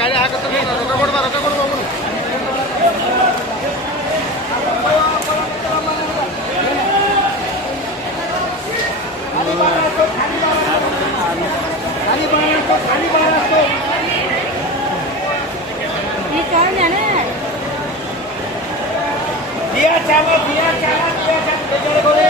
ಗಾಡಿ ಹಾಕತ್ತ ರೊಕ್ಕ ಕೊಡ್ಬಾ दिया चावल बोले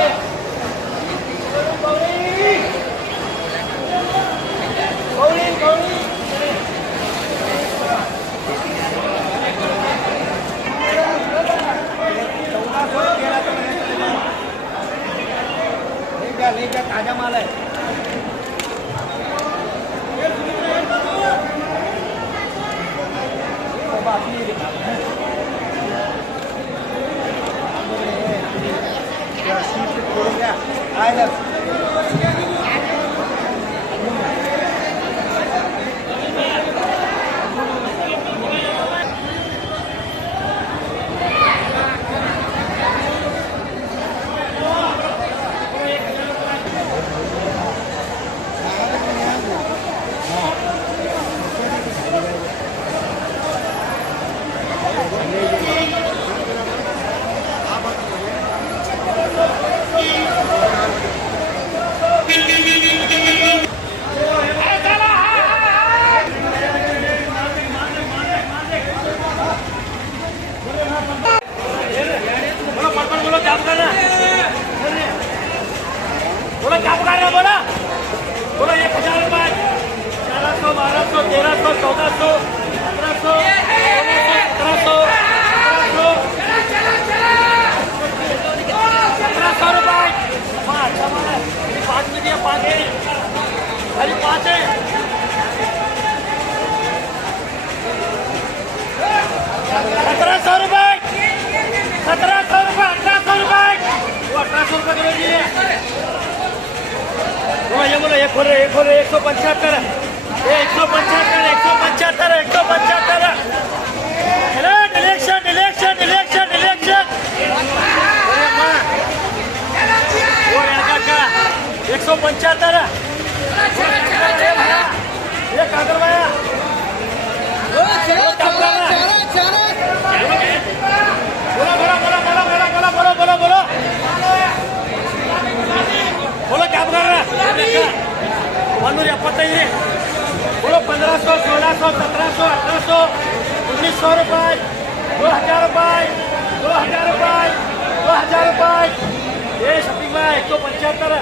नहीं क्या ताजा माल है बोलो क्या पकड़ रहे बोला बोलो 1000 रुपए 1100 1200 1300 1400 1700 1700 रुपए 5 में दिया 5 खाली 5 है 1700 रुपए 1700 रुपए 1800 रुपए 1800 रुपए किलो जी बोलो ये खोले 175 इलेक्शन 175 ये क्या करवाया बोलो क्या कर रहा है 75 बोलो 1500 1600 1700 1800 1900 रुपए 2000 रुपए 2000 रुपए ये शॉपिंग में 175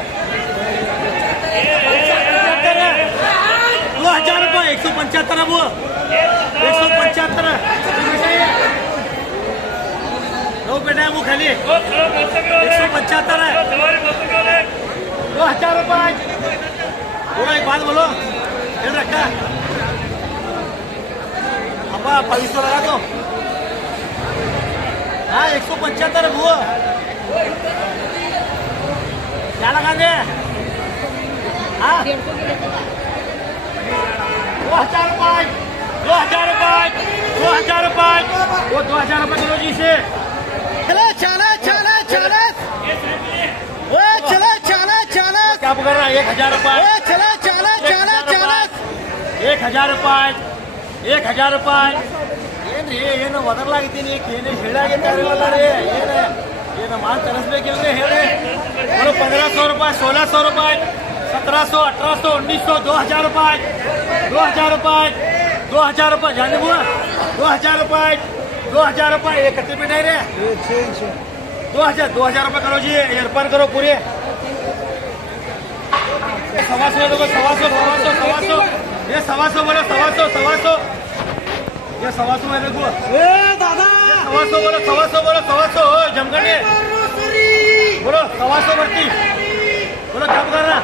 2000 रुपए 175 वो 175 नो बेटा वो खाली 175 है 2000 रुपए बोलो एक बात बोलो खेल रखा अब 2200 लगा दो हाँ 175 वो क्या लगा दे हाँ 2000 रुपए 2000 रुपए वो 2000 रुपए किलो जी से चलो चला क्या पकड़ रहा है 1000 रुपए चला 1000 रुपए 1000 रुपए ಏನು ಒದರ್ಲಾಗಿದ್ದೀನಿ ಏನೇ ಹೇಳಾಗಿದ್ದಾರೆ ಏನು ಮಾಲ್ ತರಿಸ್ಬೇಕಿಲ್ರಿ ಹೇಳಿ बोलो 1500 रुपए 1600 रुपए 1700 1800 1900 2000 रुपए 2000 रुपए जाने हुआ 2000 रुपए ये कत्ते पे नहीं रे 2000 रुपए करो जी अर्पण करो पूरे 125 देखो 125 ये 125 बोलो 125 ये 125 है देखो दादा 125 बोलो जमगढ़ बोलो 125 भर्ती बोलो क्या कर रहा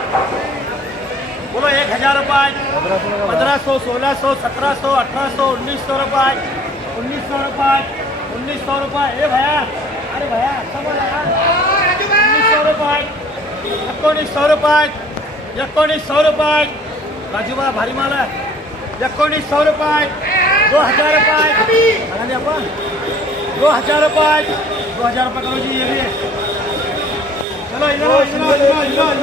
बोलो 1000 रुपए 1500 1600 1700 1800 1900 रुपए 1900 रुपए ए भैया अरे भैया अच्छा बोला यार 1900 रुपए 1900 रुपए बाजूबा भारी माल है 1900 रुपए 2000 रुपए 2000 रुपए 2000 रुपये करो जी ये भी। चलो इधर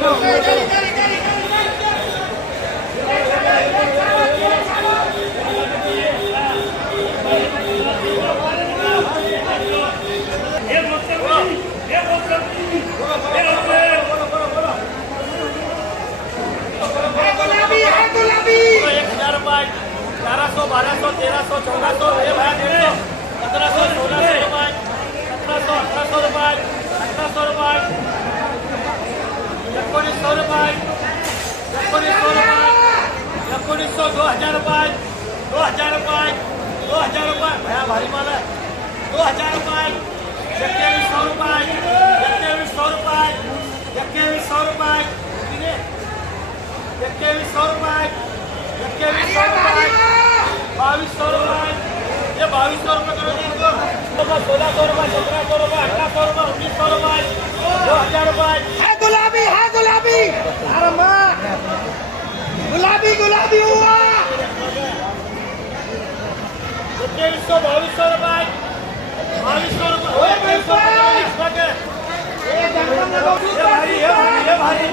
गुलाबी है गुलाबी 1000 रुपये 1100 1200 1300 1400 ये भाई 1500 1600 रुपये 1700 1800 रुपये 1800 रुपये 1900 रुपये 1900 2000 रुपये 2000 रुपये 2000 रुपये भैया भारी माल है 2000 रुपये 2100 रुपये 2100 रुपये 2100 रुपये 2100 रुपये 2100 रुपये 2200 रुपये ये 2200 रुपये करो जी इनको 1600 रुपये 1700 रुपये 1800 रुपये 1900 रुपये 2000 रुपये है गुलाबी अरे माँ गुलाबी गुलाबी हुआ 2200 2200 रुपये 2200 रुपये ये भारी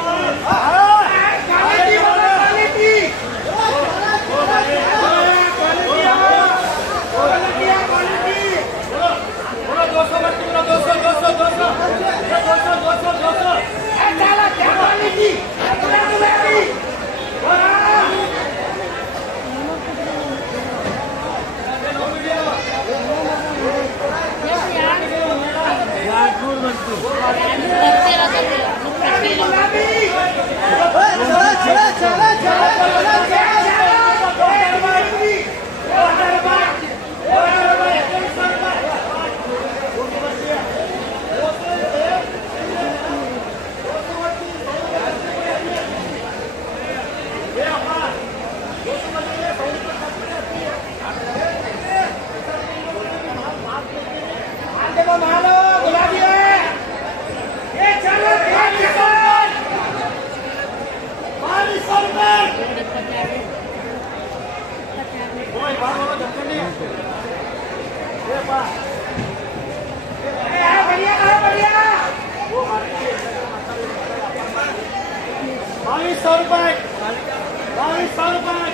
गुलाबी है ये चलो 2200 रुपये बढ़िया 2200 रुपये 2200 रुपये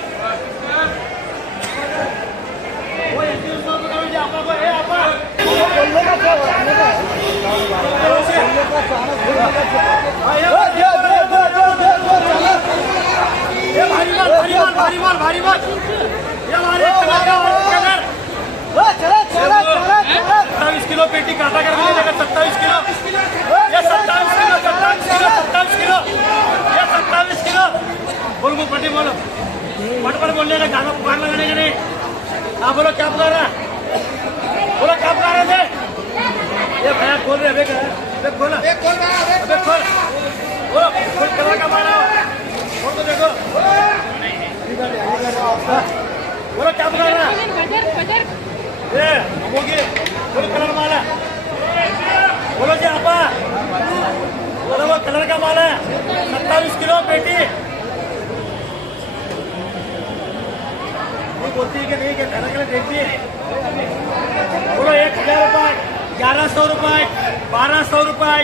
वो 2100 रुपये करो जी आपा को ये आपा ये भारी माल ये हमारे कलर 27 किलो पेटी काटा करके ले जाकर 27 किलो ये 27 किलो 27 किलो 27 किलो ये 27 किलो बोल पटी बोलो पट बोलने का गाना पुकार लगाने का नहीं हाँ बोलो क्या पुकार रहा बोलो क्या पुकार रहे थे ये भैया खोल रहे खोला खोल बोलो फुल कलर का मारा बोल तो देखो बोलो क्या पुकार रहा ये होगी फुल कलर माला बोलो जी आपा बोलो वो कलर का माला 27 किलो पेटी बोलती है कि नहीं कि खाने के लिए देखती है बोलो 1000 रुपये 1100 रुपये 1200 रुपये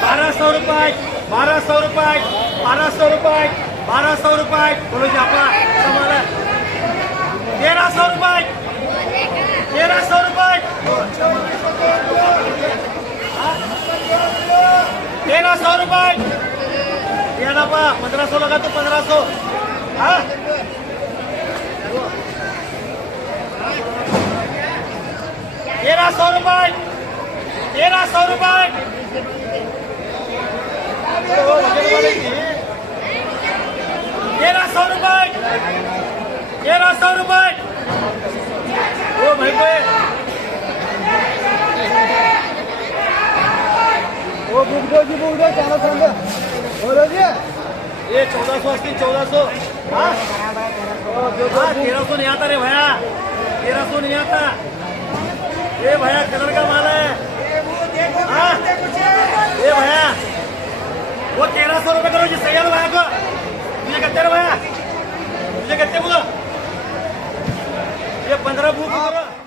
1200 रुपये 1200 रुपये 1200 रुपये 1200 रुपये बोलो जी आपा सामान 1300 रुपये 1300 रुपये 1300 रुपये ये ना पा 1500 लगा तो 1500 हाँ 1300 रुपये 1300 रुपये 1300 रुपये 1300 रुपये ओ भाई पे वो बुक दो चलो संग बोलो जी ये 1400 हाँ 1300 नहीं आता रे भैया 1300 नहीं आता ये भैया कलर का माल है हाँ ये भैया वो 1300 रुपये करो जी सही है भैया को तुझे कहते भैया तुझे कहते बोलो ये 15 बुक करो